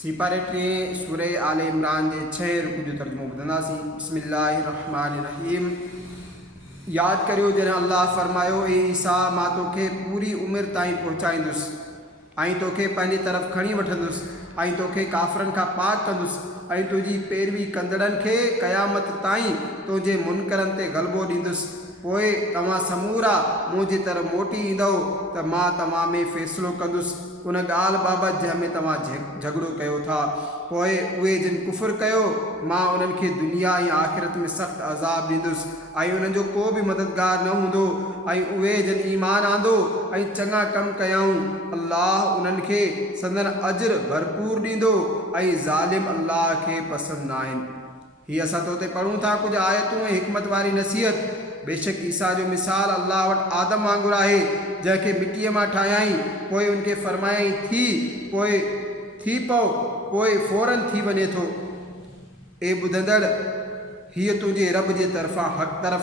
सिपारे टे सूरह आल इमरान के 6 रुकू जो तर्जुमो ॿुधंदासीं। बिस्मिल्लाहिर्रहमानिर्रहीम। याद करियो जॾहिं अल्लाह फरमायो, ए ईसा मां तोखे पूरी उमिरि ताईं पहुचाईंदुसि ऐं तोखे पंहिंजे तरफ़ खणी वठंदुसि ऐं तोखे काफ़रनि खां पाक कंदुसि ऐं तुंहिंजी पैरवी कंदड़नि खे क़यामत ताईं तुंहिंजे मुनकरनि ते ग़लबो ॾींदुसि। पोइ तव्हां समूरा मुंहिंजी तरफ़ मोटी ईंदव त मां तव्हां में फ़ैसिलो कंदुसि उन ॻाल्हि बाबति जंहिंमें तव्हां झगड़ो कयो था। पोइ उहे जिन कुफ़ुर कयो मां उन्हनि खे दुनिया ऐं आख़िरत में सख़्तु अज़ाब ॾींदुसि ऐं उन्हनि जो को बि मददगार न हूंदो। ऐं उहे जिन ईमान आंदो ऐं चङा कम कयाऊं अल्लाह उन्हनि खे संदन अजर भरपूर ॾींदो ऐं ज़ालिम अल्लाह खे पसंदि न आहिनि। हीअ असां तो ते पढ़ूं था कुछ आयतूं ऐं हिकमत वारी नसीहत। बेशक ईसा जो मिसाल अल्लाह वटि आदम वांगुरु आहे जंहिंखे मिटीअ मां ठाहियाई, पोइ उनखे फरमायाई थी, पोइ थी पओ, पोइ फ़ौरन थी वञे थो। ए ॿुधंदड़, हीअ तुंहिंजे रब जे तरफ़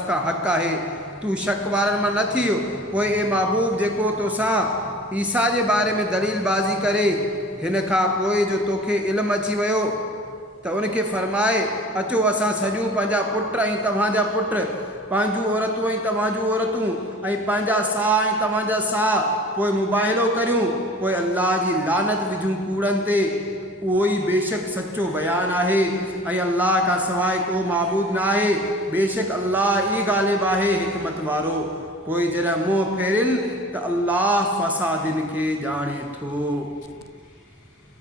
खां हक़ आहे, तूं शक वारनि मां न थियो। पोइ ए महबूब जेको तोसां ईसा जे बारे में दलील बाज़ी करे, हिन खां पोइ जो तोखे इल्मु अची वियो त उनखे फरमाए, अचो असां सॼूं पंहिंजा पुट ऐं तव्हांजा पुट, पंहिंजूं औरतूं ऐं तव्हांजूं औरतूं ऐं पंहिंजा साह ऐं तव्हांजा साह, पोइ मुबाहिलो करियूं, पोइ अल्लाह जी लानत विझूं कूड़नि ते। उहो ई बेशक सचो बयानु आहे ऐं अल्लाह खां सवाइ को माबूद न आहे। बेशक अल्लाह ई ग़ालिब आहे, हिकमत वारो। पोइ जॾहिं मुंहुं फेरिन त अल्लाह फ़सादिन खे ॼाणे थो।